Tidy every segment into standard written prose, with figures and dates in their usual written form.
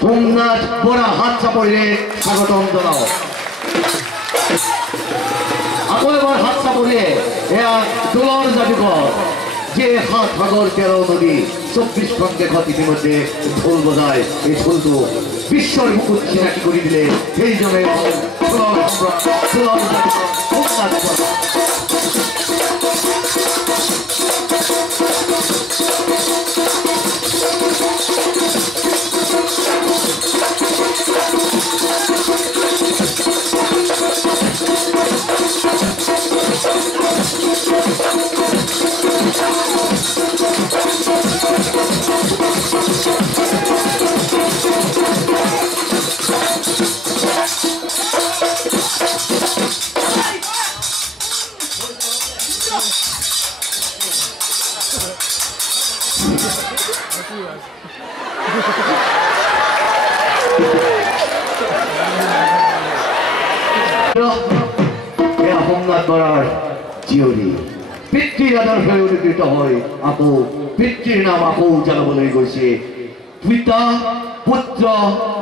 সোমনাথ বৰা হাত চাপৰিৰে স্বাগতম জনাও আকৌ এবাৰ হাত চাপৰিৰে এয়া দোলৰ যাদুঘৰ যে 7 সাগৰ 13 নদী 24 খন দেশত ইতিমধ্যে ঢোল বজায় এই ঢোলটো বিশ্বৰ বুকুত চিনাকি কৰি দিলে সেইজনে দোলৰ যাদুঘৰ সোমনাথ বৰা সোমনাথ বৰাৰ জীয়ৰী পিতৃৰ আদৰ্শে অনুকৃত হৈ আকৌ পিতৃৰ নাম আকৌ জানাবলৈ গৈছে পিতা পুত্ৰ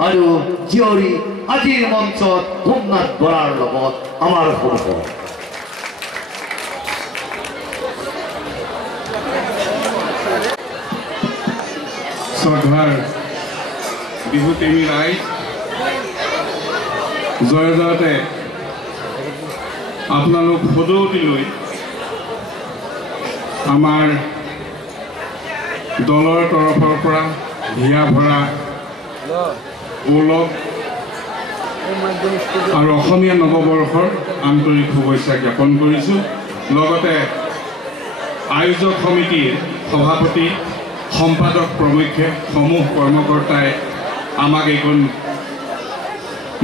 আৰু জীয়ৰী আজিৰ মঞ্চত সোমনাথ বৰাৰ লগত আমাৰ সম্পৰ্ক শ্ৰদ্ধাৰ বিহুপ্ৰেমী ৰাইজ জয় জয়তে আপোনালোক সদৌতিলৈ আমাৰ দলৰ তৰফৰ পৰা হিয়া ভৰা ওলগ আৰু অসমীয়া নৱবৰ্ষৰ আন্তৰিক শুভেচ্ছা জ্ঞাপন কৰিছোঁ লগতে আয়োজক সমিতিৰ সভাপতি সম্পাদক প্ৰমুখ্যে সমূহ কৰ্মকৰ্তাই আমাক এইখন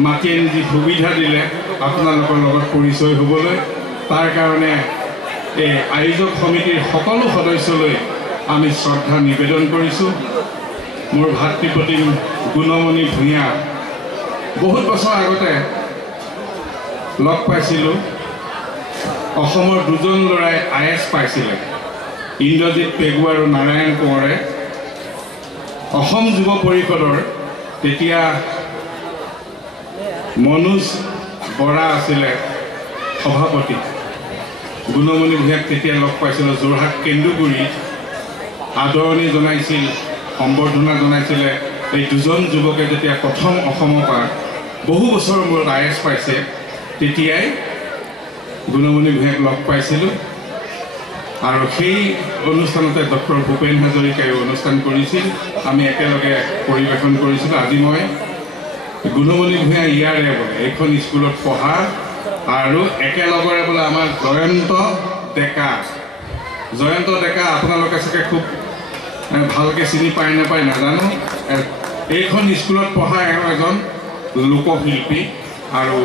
মাতি আনি যি সুবিধা দিলে আপোনালোকৰ লগত পৰিচয় হ'বলৈ তাৰ কাৰণে এই আয়োজক সমিতিৰ সকলো সদস্যলৈ আমি শ্ৰদ্ধা নিবেদন কৰিছোঁ মোৰ ভাতৃপ্ৰতিম গুণমণি ভূঞা বহুত বছৰ আগতে লগ পাইছিলোঁ অসমৰ দুজন ল'ৰাই IAS পাইছিলে ইন্দ্ৰজিৎ পেগু আৰু নাৰায়ণ কোঁৱৰে অসম যুৱ পৰিষদৰ তেতিয়া মনোজ বৰা আছিলে সভাপতি গুণমণি ভূঞাক তেতিয়া লগ পাইছিলোঁ যোৰহাট কেন্দুগুৰিত আদৰণি জনাইছিল সম্বৰ্ধনা জনাইছিলে এই দুজন যুৱকে যেতিয়া প্ৰথম অসমৰ পৰা বহু বছৰৰ মূৰত IAS পাইছে তেতিয়াই গুণমণি ভূঞাক লগ পাইছিলোঁ আৰু সেই অনুষ্ঠানতে ডক্টৰ ভূপেন হাজৰিকাই অনুষ্ঠান কৰিছিল আমি একেলগে পৰিৱেশন কৰিছিলোঁ আজি মই গুণমণি ভূঞা ইয়াৰে বোলে এইখন স্কুলত পঢ়া আৰু একেলগৰে বোলে আমাৰ জয়ন্ত ডেকা আপোনালোকে চাগে খুব ভালকৈ চিনি পায় নাপায় নাজানো এইখন স্কুলত পঢ়া এজন লোকশিল্পী আৰু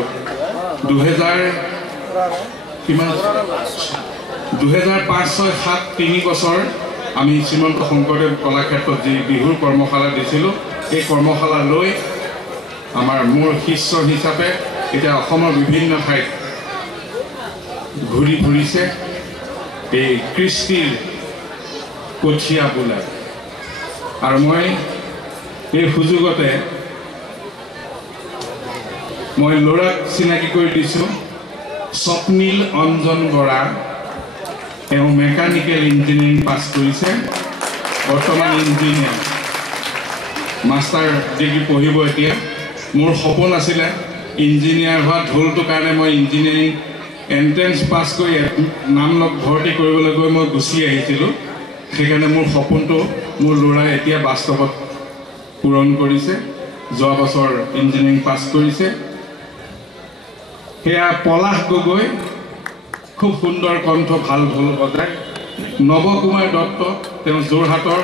2005-06-07 3 বছৰ আমি শ্ৰীমন্ত শংকৰদেৱ কলাক্ষেত্ৰত যি বিহুৰ কৰ্মশালা দিছিলোঁ এই কৰ্মশালা লৈ আমাৰ মোৰ শিষ্য হিচাপে এতিয়া অসমৰ বিভিন্ন ঠাইত ঘূৰি ফুৰিছে এই কৃষ্টিৰ কঠীয়া বোলা আৰু মই এই সুযোগতে মই ল'ৰাক চিনাকি কৰি দিছোঁ স্বপ্নীল অঞ্জন বৰা তেওঁ মেকানিকেল ইঞ্জিনিয়াৰিং পাছ কৰিছে বৰ্তমান ইঞ্জিনিয়াৰ মাষ্টাৰ ডিগ্ৰী পঢ়িব এতিয়া মোৰ সপোন আছিলে ইঞ্জিনিয়াৰ হোৱা ঢোলটোৰ কাৰণে মই ইঞ্জিনিয়াৰিং এণ্ট্ৰেঞ্চ পাছ কৰি নাম লগ ভৰ্তি কৰিবলৈ গৈ মই গুচি আহিছিলোঁ সেইকাৰণে মোৰ সপোনটো মোৰ ল'ৰাই এতিয়া বাস্তৱত পূৰণ কৰিছে যোৱা বছৰ ইঞ্জিনিয়াৰিং পাছ কৰিছে সেয়া পলাশ গগৈ খুব সুন্দৰ কণ্ঠ ভাল ঢোল বজায় নৱকুমাৰ দত্ত তেওঁ যোৰহাটৰ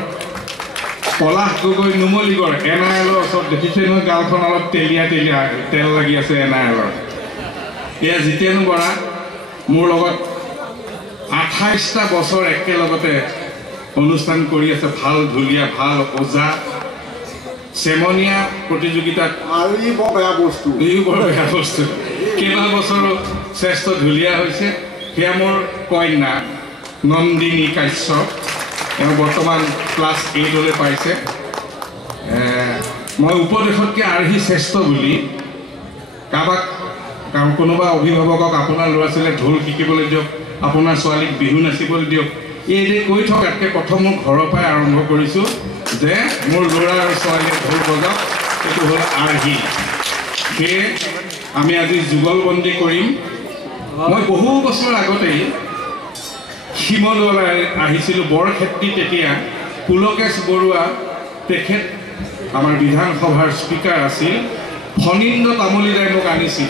পলাশ গগৈ নুমলীগড় NILৰ ওচৰত দেখিছে নহয় গাঁওখন অলপ তেল লাগি আছে NILৰ এয়া জিতেন বৰা মোৰ লগত 28টা বছৰ একেলগতে অনুষ্ঠান কৰি আছে ভাল ঢুলীয়া ভাল ওজা চেমনীয়া প্ৰতিযোগিতাত আৰু ই বৰ বেয়া বস্তু কেইবা বছৰো শ্ৰেষ্ঠ ঢুলীয়া হৈছে সেয়া মোৰ কন্যা নন্দিনী কাশ্যপ তেওঁ বৰ্তমান ক্লাছ 8লৈ পাইছে মই উপদেশতকৈ আৰ্হি শ্ৰেষ্ঠ বুলি কাৰোবাক কোনোবা অভিভাৱকক আপোনাৰ ল'ৰা ছোৱালীয়ে ঢোল শিকিবলৈ দিয়ক, আপোনাৰ ছোৱালীক বিহু নাচিবলৈ দিয়ক, এই কৈ থকাতকৈ প্ৰথম মোৰ ঘৰৰ পৰাই আৰম্ভ কৰিছোঁ যে মোৰ ল'ৰা আৰু ছোৱালীয়ে ঢোল বজাওক, এইটো হ'ল আৰ্হি। সেয়ে আমি আজি যুগলবন্দী কৰিম। মই বহু বছৰ আগতেই শিমলুলৈ আহিছিলোঁ, বৰক্ষেত্ৰী, তেতিয়া পুলকেশ বৰুৱা তেখেত আমাৰ বিধানসভাৰ স্পীকাৰ আছিল। ফণীন্দ্ৰ তামুলীদাই মোক আনিছিল।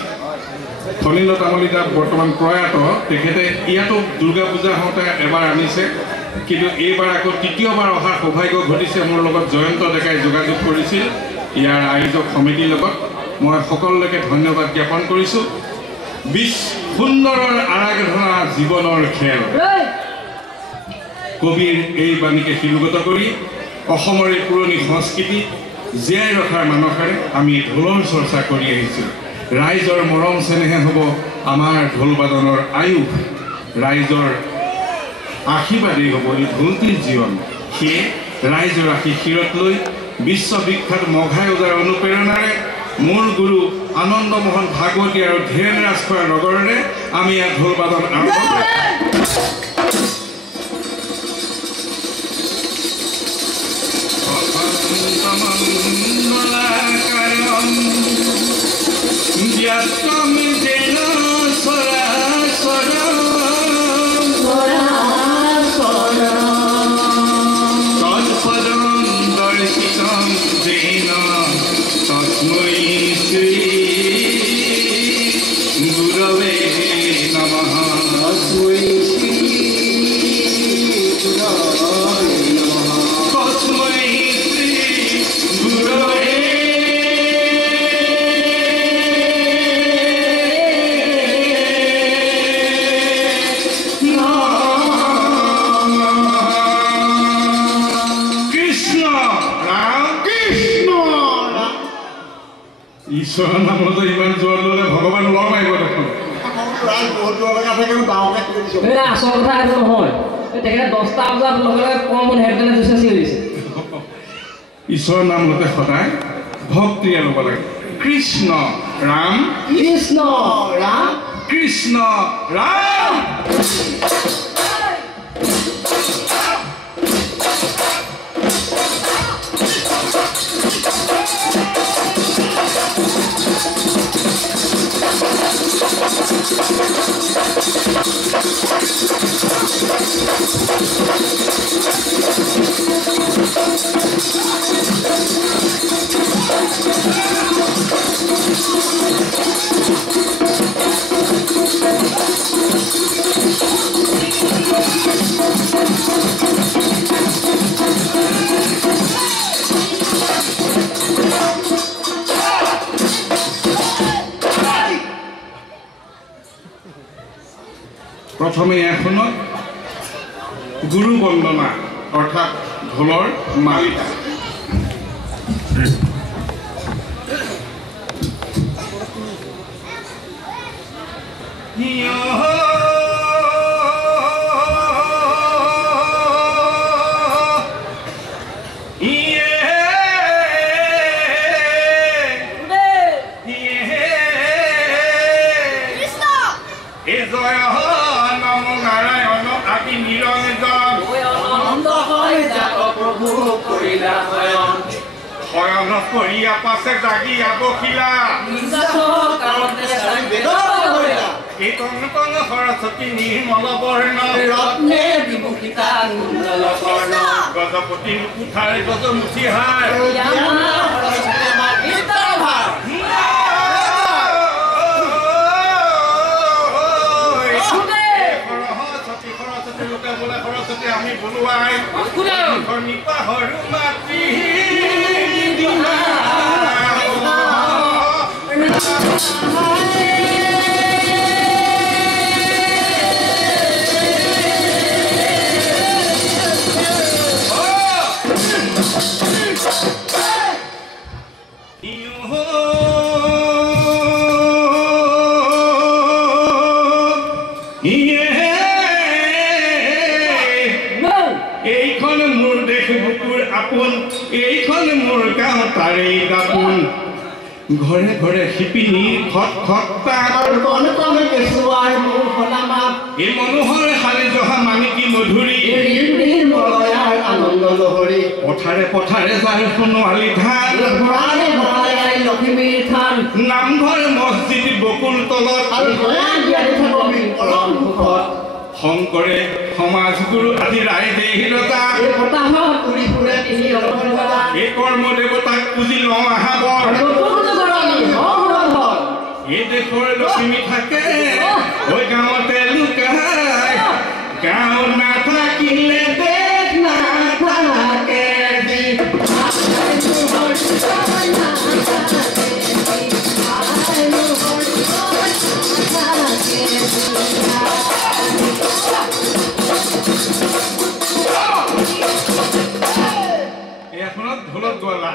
ফণীন্দ্ৰ তামুলীদা বৰ্তমান প্ৰয়াত, তেখেতে ইয়াতো দুৰ্গা পূজা হওঁতে এবাৰ আনিছে, কিন্তু এইবাৰ আকৌ তৃতীয়বাৰ অহাৰ সৌভাগ্য ঘটিছে। মোৰ লগত জয়ন্ত ডেকাই যোগাযোগ কৰিছিল ইয়াৰ আয়োজক সমিতিৰ লগত। মই সকলোকে ধন্যবাদ জ্ঞাপন কৰিছোঁ। সুন্দৰৰ আৰাধনা জীৱনৰ খেল, কবিৰ এই বাণীকে শিৰোগত কৰি অসমৰ এই পুৰণি সংস্কৃতি জীয়াই ৰখাৰ মানসেৰে আমি ঢোলৰ চৰ্চা কৰি আহিছোঁ। ৰাইজৰ মৰম চেনেহে হ'ব আমাৰ ঢোল বাদনৰ আয়ুস, ৰাইজৰ আশীৰ্বাদেই হ'ব এই ঢোলটিৰ জীৱন। সেয়ে ৰাইজৰ আশীষ শিৰত লৈ বিশ্ববিখ্যাত মঘাই ওজাৰ অনুপ্ৰেৰণাৰে মোৰ গুৰু আনন্দমোহন ভাগৱতী আৰু ধীৰেন ৰাজখোৱাৰ নগৰেৰে আমি ইয়াত ঢোল বাদন আৰম্ভ ঈশ্বৰৰ নামত ইমান জোৰ ল'লে ভগৱান লগ আহিব দেখোন। আচল কথা এইটো নহয়, তেখেতে 10টা বজাত লগে লগে কম হেডফোনে জুচি দিছে। ঈশ্বৰৰ নাম লওঁতে সদায় ভক্তিৰে ল'ব লাগে। কৃষ্ণ ৰাম, কৃষ্ণ ৰাম, কৃষ্ণ ৰাম। প্ৰথমে এখনত গুৰু বন্দনা অৰ্থাৎ ঢোলৰ মালিকা। শয়ন কৰিয়া পাছে জাগিয়া বকিলা, কীৰ্তন কং সৰস্বতী নিৰ্মল বৰ্ণ, ৰত্নে বিভূষিতা গজপতি কোঠাৰে গজমুঠি হাৰ, সৰস্বতী আমি বোলোৱাই নিপাহৰু মাতৃ তাৰেই দাপোন ঘৰে ঘৰে শিপিনী খট খট্টা এই মনোহৰ শালি জহা মানিকী মধুৰী পথাৰে পথাৰে যাৰ সোণোৱালী ধান লক্ষ্মীৰ থান নামঘৰ মছজিদ বকুল তলত শংকৰে সমাজগুৰু আদি ৰাইজে হীনতা এই কৰ্ম দেৱতাক পুজি লওঁ আহাবৰ এই দেশৰ লক্ষ্মী থাকে ঐ গাঁৱতে লুকাই গাঁও নাথাকিলে দেশ নাথাকে এখনত ঢোলত গলা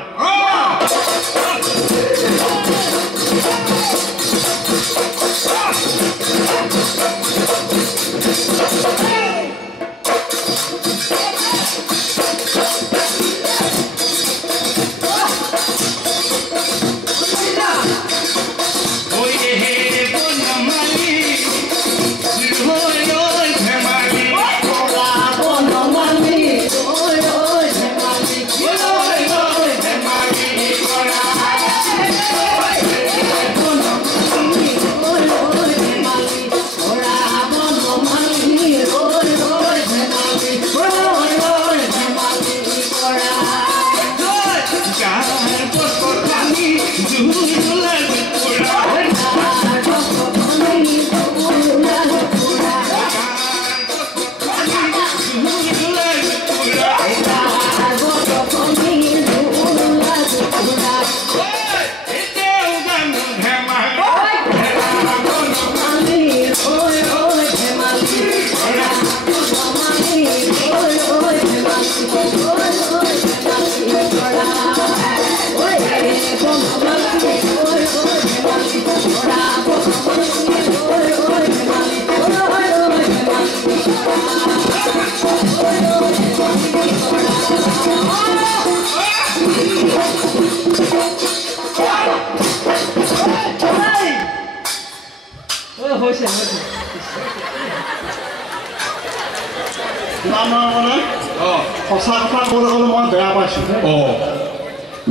সঁচা কথা ক'বলৈ গ'লে মই বেয়া পাইছোঁ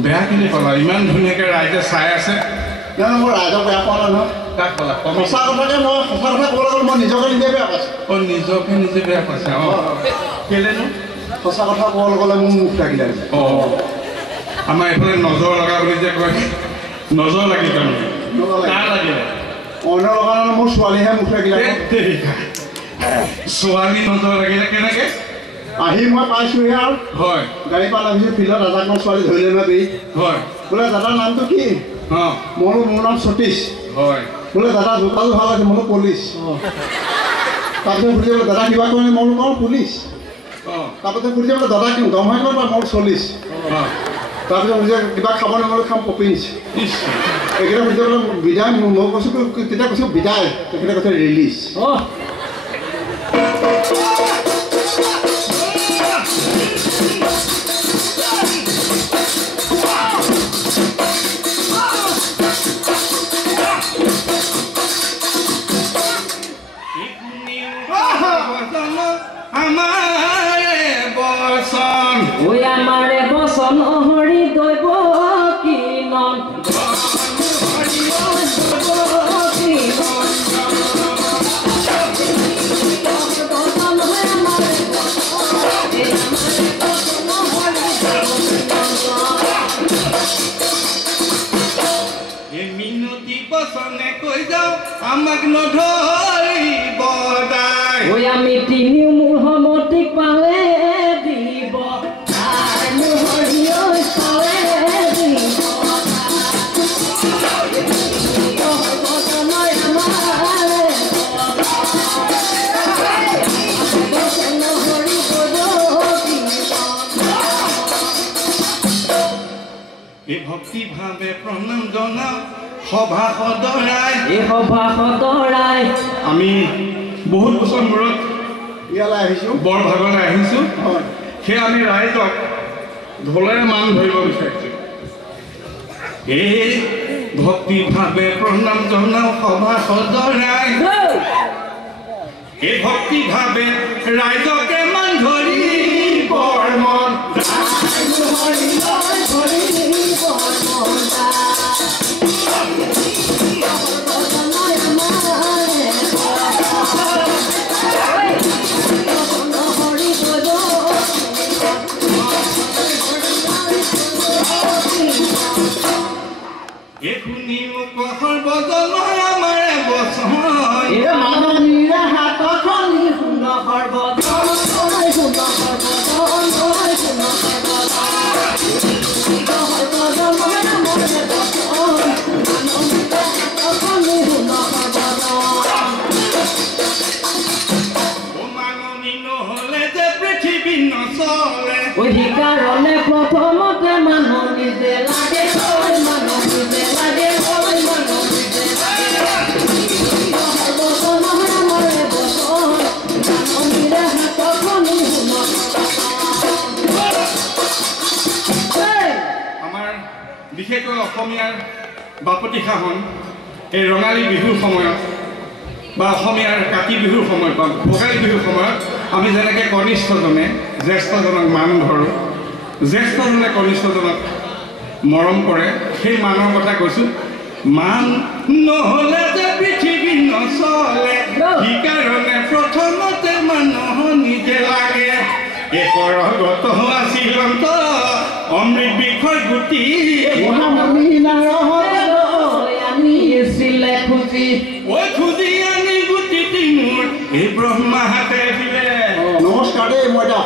বেয়া কিনি ক'লা ইমান ধুনীয়াকৈ ৰাইজে চাই আছে জানো মই ৰাইজক বেয়া পোৱা নাই নহয় কাক ক'লা সঁচা কথাকে মই সঁচা কথা ক'বলৈ গ'লে মই নিজকে নিজে বেয়া পাইছোঁ নিজকে নিজে বেয়া পাইছে কেলেনো সঁচা কথা ক'বলৈ গ'লে মোৰ মুখ লাগিলে আমাৰ এইফালে নজৰ লগা বুলি যে কয় নজৰ লাগি তাৰমানে কাৰ লাগিলে অন্য লগা নহয় মোৰ ছোৱালীহে মুখ লাগিলে ছোৱালী নজৰ লাগিলে কেনেকৈ আহি মই পাইছোঁহে আৰু হয় গাড়ী পৰা নামিছোঁ ফিল্ডত দাদাক মই ছোৱালী ধৰিলে নহয় দেই হয় বোলে দাদাৰ নামটো কি মোৰ নাম সতীশ হয় বোলে দাদা জোতাযোৰ ভাল আছে মোৰ পুলিচ তাৰপিছত সুধিছে বোলে দাদা কিবা কৰিলে মই কওঁ পুলিচ তাৰপিছত সুধিছে বোলে দাদা কি দম হয় বা মোৰ 40 তাৰপিছত সুধিছে কিবা খাব নোৱাৰো খাম পপিঞ্চ এইকেইটা সুধিছে বোলে বিদায় মই কৈছোঁ তেতিয়া কৈছোঁ বিদায় তেখেতে কৈছে ৰিলিজ আমাৰে বচন হৰি দৈব কি নন মিনতি বচনে কৈ যাওঁ আমাক নধৰিব দায় আমি তিনি মোৰ সমতিক পালে দিব ভক্তি ভাৱে প্ৰণাম জনাওঁ সভা সদৰাই এই সভা সদৰাই আমি বহুত বছৰ মূৰত ইয়ালৈ আহিছোঁ বৰভাগলৈ আহিছোঁ হয় সেয়া আমি ৰাইজক ঢোলেৰে মান ধৰিব বিচাৰিছোঁ এই ভক্তি ভাৱে প্ৰণাম জনাওঁ সভা সদৰাই এই ভক্তি ভাৱে ৰাইজকে মান ধৰি বৰ্মন অধিকাৰণে প্ৰথমতে মানুহ নিজে লাগে মানুহ নিজে লাগে মানুহ নিজে আমাৰ বিশেষকৈ অসমীয়াৰ বাপতি সাহন এই ৰঙালী বিহুৰ সময়ত বা অসমীয়াৰ কাতি বিহুৰ সময়ত বা ভোগালী বিহুৰ সময়ত আমি যেনেকৈ কনিষ্ঠজনে জ্যেষ্ঠজনক মান ধৰোঁ জ্যেষ্ঠজনে কনিষ্ঠজনক মৰম কৰে সেই মানৰ কথা কৈছোঁ মান নহ'লে যে পৃথিৱী নচলে সেইকাৰণে প্ৰথমতে মানুহ নিজে লাগে একৰগত আছিল অমৃত বিষয় গুটি খুজি আনি গুটিটি মোৰ এই ব্ৰহ্মা হাতে দিলে নমস্কাৰ দেই মই এতিয়া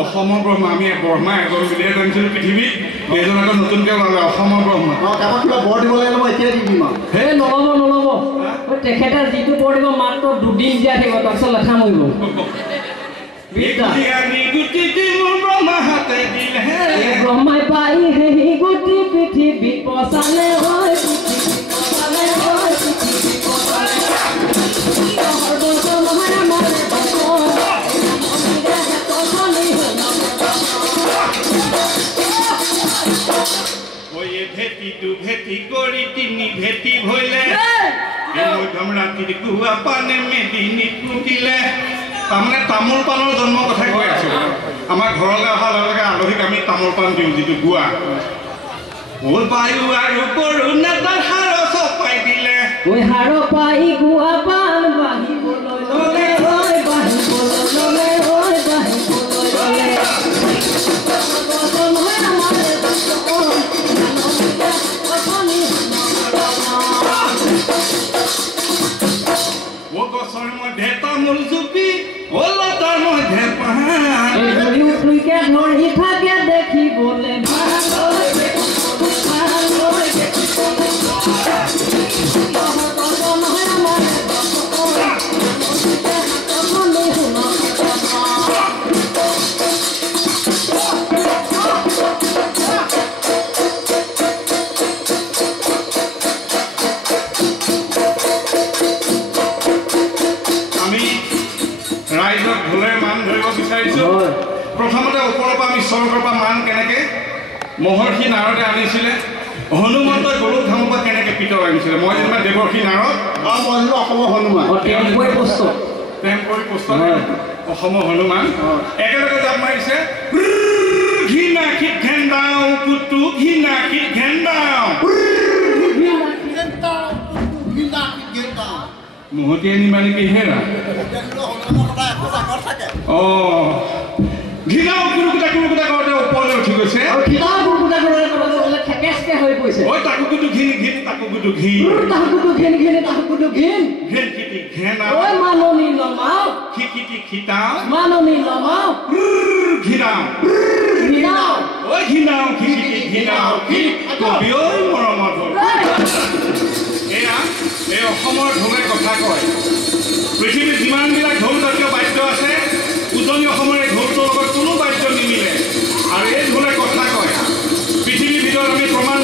অসমৰ ব্ৰহ্মা আমি ব্ৰহ্মা এজন বুলিয়ে জানিছিলোঁ পৃথিৱীত এইজন আকৌ নতুনকৈ ওলালে অসমৰ ব্ৰহ্মা কাৰোবাক কিবা বৰ দিব লাগে মই এতিয়াই দি দিম আৰু হে নল'ব তেখেতে যিটো বৰ দিব মাত্ৰ দুদিন জীয়াই থাকিব তাৰপিছত লেখা মৰিব ব্ৰহ্মাই পাই সেই গুটি পৃথিৱী পচালে হয় ভেটি কৰি তিনি ভেটি ভৈলে মধ্যম ৰাতিৰ গুৱা পানে মেদিনীত লুকিলে তাৰমানে তামোল পাণৰ জন্মৰ কথা কৈ আছোঁ আমাৰ ঘৰলৈ অহাৰ লগে লগে আলহীক আমি তামোল পাণ দিওঁ যিটো গুৱা বায়ু আৰু বৰুণে তাৰ হাৰ চপাই দিলে হাৰ পাই গুৱা পাণ বাঢ়িবলৈ গছৰ মধ্যে তামোল জুপি লতাৰ মধ্যে পাহাৰ ধৰি থাকে দেখিবলৈ প্ৰথমতে ওপৰৰ পৰা আমি স্বৰ্গৰ পৰা মান কেনেকৈ মহৰ্ষি নাৰদে আনিছিলে হনুমন্তই গৰু ধামৰ পৰা কেনেকৈ পিতল আনিছিলে মই যেনিবা দেৱৰ্ষি নাৰদ অসমৰ হনুমান অসমৰ হনুমান একেলগে জাপ মাৰিছে ঘিনা খিত ঘেন্দাও কুটু ঘিনা খিত ঘেন্দাও মহতিয়াই নিবা নেকি হেৰা ঘিনাও কুৰুকুটা কৰোঁতে ওপৰলৈ উঠি গৈছে তাকো কুটু ঘিন তাকো কুটু ঘিন ঘেন খিটি ঘেনাও খিকিটি খিটাও ঘিনাও ঘিনাও খিকিটি ঘিনাও কবি ঐ মৰমত এয়া এই অসমৰ ঢোলে কথা কয় পৃথিৱীত যিমানবিলাক ঢোল জাতীয় বাদ্য আছে উজনি অসমৰ এই ঢোলটোৰ লগত কোনো বাদ্য নিমিলে আৰু এই ঢোলে কথা কয় পৃথিৱীৰ ভিতৰত আমি প্ৰমাণ